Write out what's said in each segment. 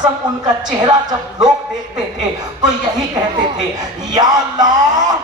قسم ان کا چہرہ جب لوگ دیکھتے تھے تو یہی کہتے تھے، یا اللہ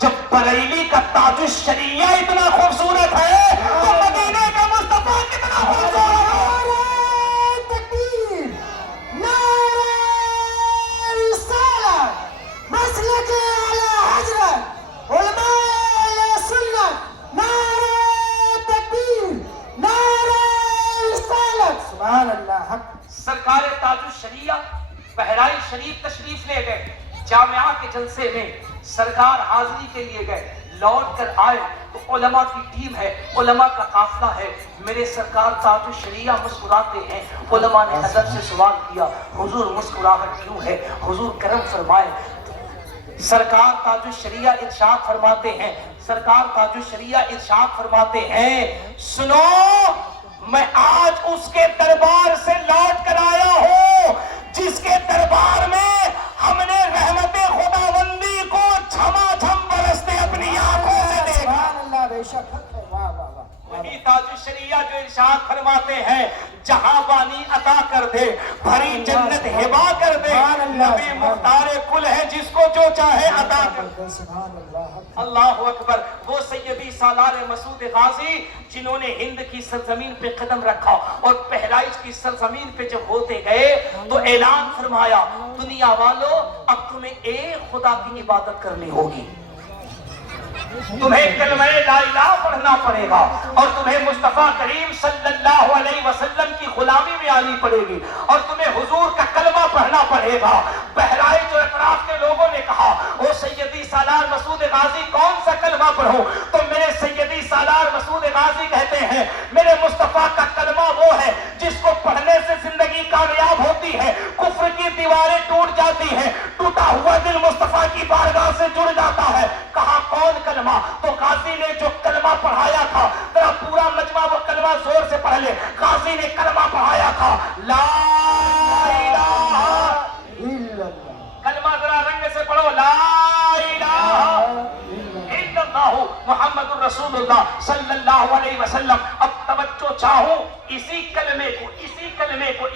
جب بریلی کا تاج الشریعہ اتنا خوبصورت ہے تو مدینے کا مصطفیٰ کتنا خوبصورت ہے۔ مسلک اعلی حضرت علماء اہل سنت، نعرہ تکبیر، نعرہ رسالت، سبحان اللہ حق۔ سرکار تاج الشریعہ بہرائچ شریف تشریف لے گئے، جامعہ کے جلسے میں سرکار حاضری کے لیے گئے، لوٹ کر آئے تو علماء کی ٹیم ہے، علماء کا قافلہ ہے، میرے سرکار تاج الشریعہ مسکراتے ہیں۔ علماء نے ادب سے سوال کیا، حضور مسکراہٹ کیوں ہے؟ حضور کرم فرمائے۔ سرکار تاج الشریعہ ارشاد فرماتے ہیں، سرکار تاج الشریعہ ارشاد فرماتے ہیں، سنو میں آج اس کے دربار سے لوٹ کر آیا ہوں جس کے دربار میں ہم نے رحمت خداوندی کو چھما چھم برستے اپنی آنکھوں سے دیکھا۔ سبحان اللہ، بے شک حق ہے، واہ واہ واہ۔ وہی تاج الشریعہ جو ارشاد فرماتے ہیں، جہاں بانی عطا کر دے، بھری جنت ہبا کر دے، نبی مختار کل ہے جس کو جو چاہے عطا کر دے۔ سبحان اللہ حق۔ اللہ اکبر۔ وہ سیدی سالار مسعود غازی جنہوں نے ہند کی سرزمین پہ قدم رکھا اور بہرائچ کی سرزمین پہ جب ہوتے گئے تو اعلان فرمایا، دنیا والو اب تمہیں ایک خدا کی عبادت کرنی ہوگی، تمہیں کلمہ لا الہ پڑھنا پڑے گا اور تمہیں مصطفیٰ کریم صلی اللہ علیہ وسلم کی غلامی میں آنی پڑے گی اور تمہیں حضور کا کلمہ پڑھنا پڑے گا۔ بہرائچ اور اطراف کے لوگوں نے کہا، او سیدی سالار مسعود غازی کون سا کلمہ پڑھوں؟ تو میرے سیدی سالار مسعود غازی کہتے ہیں، میرے مصطفیٰ کا کلمہ وہ ہے جس کو پڑھنے سے زندگی کامیاب ہوتی ہے، کفر کی دیواریں ٹوٹ جاتی ہیں، ٹوٹا ہوا دل مصطفیٰ کی بارگاہ سے جڑ جاتا ہے۔ کہا کون کلمہ؟ تو غازی نے جو کلمہ پڑھایا تھا، ذرا پورا مجمع وہ کلمہ زور سے پڑھ لے، غازی نے کلمہ پڑھایا تھا، لا الہ الا اللہ، کلمہ ذرا رنگ سے پڑھو، لا الہ الا اللہ محمد الرسول اللہ صلی اللہ علیہ وسلم۔ اب توجہ چاہوں اسی کلمے کو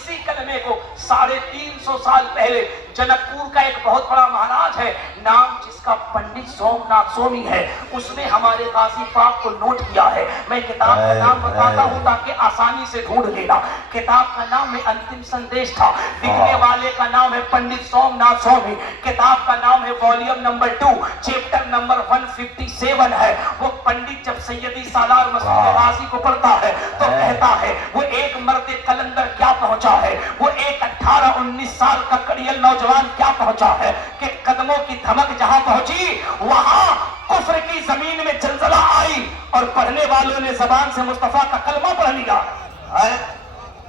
350 سال پہلے جنک پور کا ایک بہت بڑا مہاراج ہے، نام جس کا پنڈت سومناتھ سوامی ہے، اس نے ہمارے غازی پاک کو نوٹ کیا ہے۔ میں کتاب کا نام بتاتا ہوں تاکہ آسانی سے ڈھونڈ لینا۔ کتاب کا نام ہے انتم سندیش تھا، لکھنے والے کا نام ہے پنڈت سومناتھ سوامی، کتاب کا نام ہے والیوم نمبر 2 چیپٹر نمبر 157 ہے۔ وہ پنڈت جب سیدی سالار مسعود غازی کو پڑھتا ہے تو کہتا ہے، وہ ایک مرد قلندر کیا پہنچا ہے، وہ ایک 18-19 سال کا کڑیل نوجوان کیا پہنچا ہے کہ قدموں کی دھمک جہاں پہنچی وہاں کفر کی زمین میں زلزلہ آئی اور پڑھنے والوں نے زبان سے مصطفیٰ کا کلمہ پڑھ لیا۔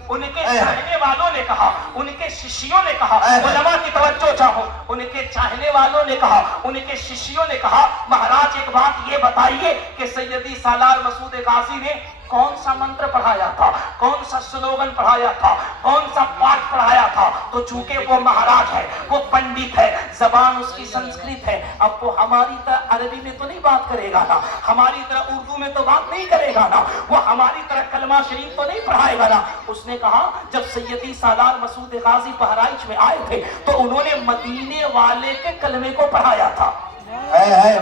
ان کے چاہنے والوں نے کہا، ان کے ششیوں نے کہا، علماء کی توجہ چاہو، ان کے چاہنے والوں نے کہا، ان کے ششیوں نے کہا، مہاراج ایک بات یہ بتائیے کہ سیدی سالار مسعود غازی نے کون سا منتر پڑھایا تھا، کون سا سلوگن پڑھایا تھا، کون سا پاٹ پڑھایا تھا؟ تو چونکہ وہ مہاراج ہے، وہ پنڈت ہے، زبان اس کی سنسکرت ہے، اب وہ ہماری طرح عربی میں تو نہیں بات کرے گا نا، ہماری طرح اردو میں تو بات نہیں کرے گا نا، وہ ہماری طرح کلمہ شریف تو نہیں پڑھائے گا نا۔ اس نے کہا جب سیدی سالار مسعود غازی بہرائچ میں آئے تھے تو انہوں نے مدینے والے کے کلمے کو پڑھایا تھا۔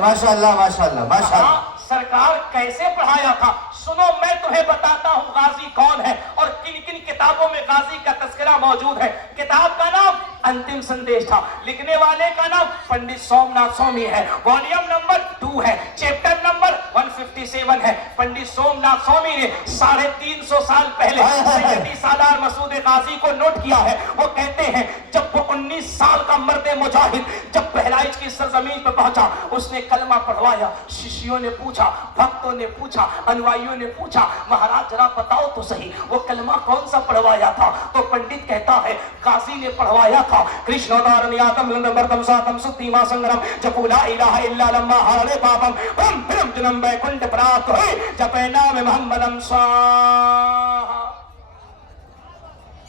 ماشاءاللہ ماشاءاللہ ماشاءاللہ۔ سرکار کیسے پڑھایا تھا؟ سنو میں تمہیں بتاتا ہوں غازی کون ہے اور کن کن کتابوں میں غازی کا تذکرہ موجود ہے۔ کتاب کا نام انتم سندیش تھا، لکھنے والے کا نام پنڈت سومناتھ سوامی ہے، والیوم نمبر 2 ہے، چیپٹر نمبر 157 ہے۔ پنڈت سومناتھ سوامی نے 350 سال پہلے سیدی سالار مسعود غازی کو نوٹ کیا ہے۔ وہ کہتے ہیں جب وہ 19 سال کا مرد مجاہد جب بہرائچ کی سرزمین پہ پہنچا، اس نے کلمہ پڑھوایا، ششیوں نے پوچھا، بھکتوں نے پوچھا، انوائیوں نے پوچھا، مہاراج ذرا بتاؤ تو صحیح وہ کلمہ کون سا پڑھوایا تھا؟ تو پنڈت کہتا ہے غازی نے پڑھوایا تھا، کرشنودارنیاتم لندمبرتم ساتم ستیما سنگرم جپو لا الہ الا لما ہارے پاپم برم برم جنم بے کنڈ پرات ہوئے جپے نام محمدم سواہا۔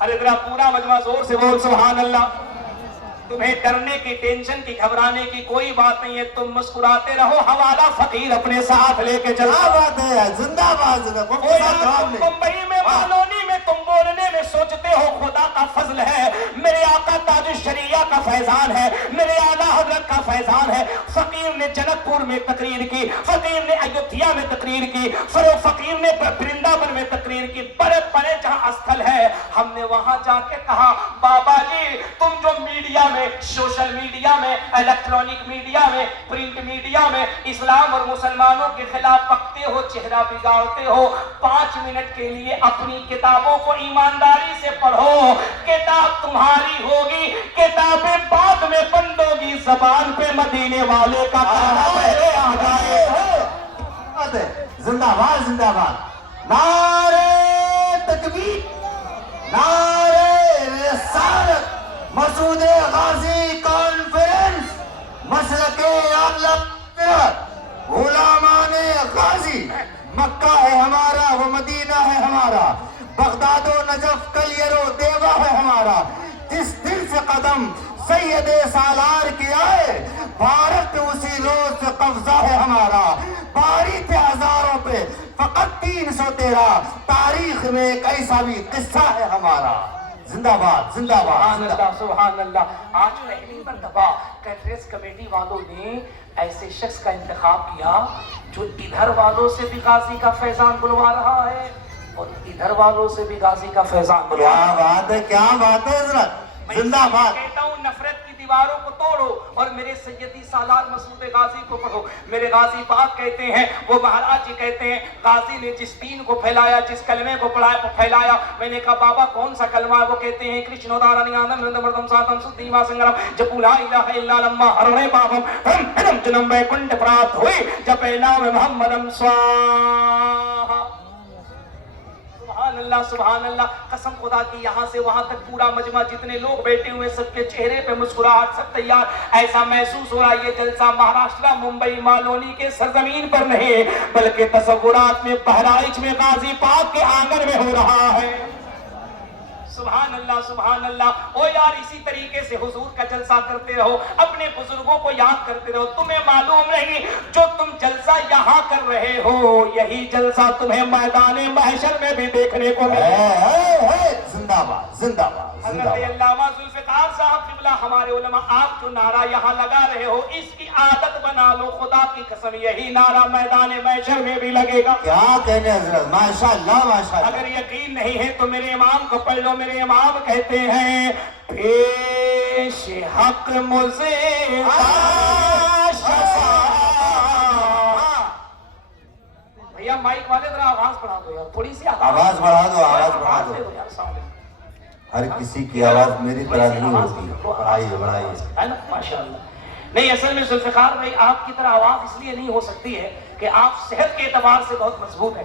ارے ذرا پورا مجمع زور سے بول سبحان اللہ۔ تمہیں ڈرنے کی، ٹینشن کی، گھبرانے کی کوئی بات نہیں ہے، تم مسکراتے رہو، حوالہ فقیر اپنے ساتھ لے کے چلا۔ بات ہے، زندہ باد۔ ممبئی میں، مالونی میں تم بولنے میں سوچتے ہو خدا کا فضل ہے، میرے فیضان ہے, میرے اعلیٰ حضرت کا فیضان ہے. فقیر نے جنک پور میں تقریر کی, فقیر نے ایودھیا میں تقریر کی, فقیر نے برنداون میں تقریر کی, بڑے بڑے جہاں استھل ہے. ہم نے وہاں جا کے کہا بابا جی تم جو میڈیا میں, سوشل میڈیا میں, الیکٹرانک میڈیا میں, پرنٹ میڈیا میں اسلام اور مسلمانوں کے خلاف بکتے ہو, چہرہ بگاڑتے ہو, 5 منٹ کے لیے اپنی کتابوں کو ایمانداری سے پڑھو. کتاب تمہاری ہوگی, کتابیں بعد میں بند ہوگی, زبان پہ مدینے والے کا کہنا پہلے آ جائے. زندہ باد زندہ باد. نعرہ تکبیر, نعرہ رسالت. مسعود غازی کانفرنس, مسلک اعلی غلامان غازی. مکہ ہے ہمارا, وہ مدینہ ہے ہمارا, بغداد و نجف کلیر و دیوہ ہے ہمارا. جس دل سے قدم سید سالار کی آئے, بھارت اسی روز سے قبضہ ہے ہمارا. باری تھے ہزاروں پہ فقط 313, تاریخ میں ایک ایسا بھی قصہ ہے ہمارا. زندہ باد زندہ باد. سبحان اللہ سبحان اللہ. آج پہلی مرتبہ کیڈریس کمیٹی والوں نے ایسے شخص کا انتخاب کیا جو ادھر والوں سے بھی غازی کا فیضان بلوا رہا ہے اور ادھر والوں سے بھی غازی کا فیضان بلوا رہا ہے. کیا بات ہے, کیا بات ہے حضرت. زندہ باد. میں کہتا ہوں نفرت کی دیواروں کو توڑو اور میرے سیدی سالار مسعود غازی کو پڑھو. میرے غازی پاک کہتے ہیں, وہ مہاراج جی کہتے ہیں, غازی نے جس دین کو پھیلایا, جس کلمے کو پڑھایا وہ پھیلایا. میں نے کہا بابا کون سا کلمہ ہے؟ وہ کہتے ہیں کرشنودارانیانم رندمردم ساتم سدھیما سنگرم جپو لا الہ الا لما ہرنے پاپم ہم ہرم جنم بے کنڈ پرات ہوئی جپے نام محمدم سواہا. سبحان اللہ سبحان اللہ. قسم خدا کی یہاں سے وہاں تک پورا مجمع جتنے لوگ بیٹھے ہوئے سب کے چہرے پہ مسکراہٹ, سب تیار. ایسا محسوس ہو رہا ہے یہ جلسہ مہاراشٹر, ممبئی, مالونی کے سرزمین پر نہیں بلکہ تصورات میں, بہرائچ میں, غازی پاک کے آنگن میں ہو رہا ہے. سبحان اللہ سبحان اللہ. او یار اسی طریقے سے حضور کا جلسہ کرتے رہو, اپنے بزرگوں کو یاد کرتے رہو. تمہیں معلوم نہیں جو تم جلسہ یہاں کر رہے ہو یہی جلسہ تمہیں میدان محشر میں بھی دیکھنے کو ملے. زندہ باد زندہ باد. حضرت علامہ ذوالفقار صاحب قبلہ, ہمارے علماء, آپ جو نعرہ یہاں لگا رہے ہو اس کی عادت بنا لو. خدا کی قسم یہی نعرہ میدان محشر میں بھی لگے گا. کیا کہنے حضرت, ماشاءاللہ ماشاءاللہ. اگر یقین نہیں ہے تو میرے امام کو پڑھ لو. میرے امام کہتے ہیں پیش حق مجھے بھیا مائک والے ذرا آواز بڑھا دو یار, تھوڑی سی آواز بڑھا دو, آواز بڑھا دو. یار سامنے ہر کسی کی آواز میری طرح نہیں ہوتی. بڑھائیے بڑھائیے. ہے نا ماشاءاللہ. نہیں اصل میں ذوالفقار بھائی آپ کی طرح آواز اس لیے نہیں ہو سکتی ہے کہ آپ صحت کے اعتبار سے بہت مضبوط ہیں,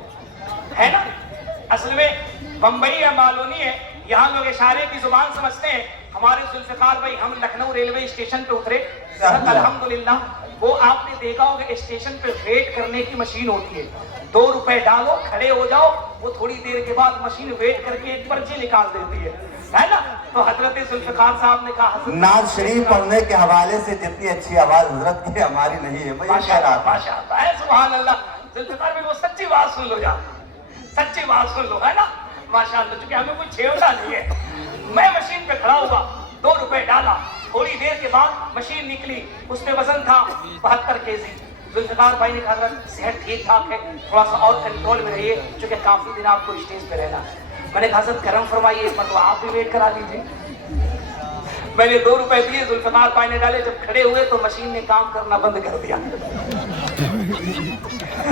ہے نا. اصل میں بمبئی ہے, مالونی ہے, یہاں لوگ اشارے کی زبان سمجھتے ہیں. ہمارے ذوالفقار بھائی, ہم لکھنؤ ریلوے اسٹیشن پہ اترے, الحمدللہ. وہ آپ نے دیکھا ہوگا اسٹیشن پہ ویٹ کرنے کی مشین ہوتی ہے, 2 روپے ڈالو, کھڑے ہو جاؤ, وہ تھوڑی دیر کے بعد مشین ویٹ کر کے ایک پرچی نکال دیتی ہے نا. تو حضرت ذوالفقار صاحب نے کہا نعت شریف پڑھنے کے حوالے سے جتنی اچھی آواز حضرت کی ہماری نہیں ہے. ماشاءاللہ ہے, سبحان اللہ. ذوالفقار بھی وہ سچی بات سن لو یار, سچی بات سن لو, ہے نا ماشاءاللہ. چونکہ ہمیں کوئی چھیڑنا نہیں ہے. میں مشین پہ کھڑا ہوا, 2 روپے ڈالا, تھوڑی دیر کے بعد مشین نکلی, اس میں وزن تھا 72 kg. ذوالفقار بھائی نے کہا حضرت صحت ٹھیک ٹھاک ہے, تھوڑا سا اور کنٹرول میں رہیے چونکہ کافی دن آپ کو اسٹیج پہ رہنا. میں نے کہا حضرت کرم فرمائیے, مطلب آپ بھی ویٹ کرا دیجیے. میں نے 2 روپے دیے, ذوالفقار بھائی نے ڈالے. جب کھڑے ہوئے تو مشین نے کام کرنا بند کر دیا.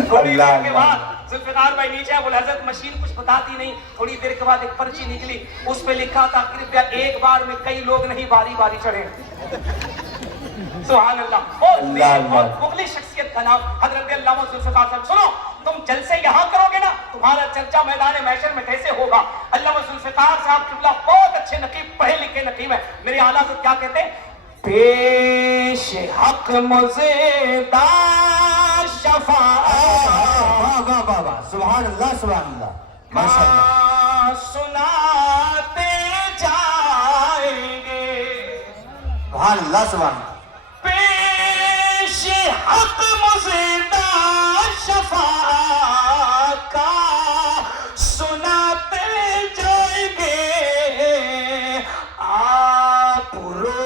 تھوڑی دیر کے بعد ذوالفقار بھائی نیچے آئے, بولے حضرت مشین کچھ بتاتی نہیں. تھوڑی دیر کے بعد ایک پرچی نکلی, اس پہ لکھا تھا کرپیا ایک بار میں کئی لوگ نہیں باری باری چڑھے. سبحان اللہ. مخلص شخصیت کا نام حضرت علامہ ذوالفقار صاحب. سنو, تم جلسے یہاں کرو گے نا, تمہارا چرچا میدان محشر میں کیسے ہوگا. علامہ ذوالفقار صاحب قبلہ بہت اچھے نقیب, پڑھے لکھے نقیب ہیں. میرے اعلیٰ سے کیا کہتے ہیں, پیش حق مزیدہ شفاعت سبحان اللہ سبحان اللہ ماشاءاللہ. سناتے جائیں گے, سبحان اللہ سبحان اللہ. پیش حق مزیدہ شفاعت کا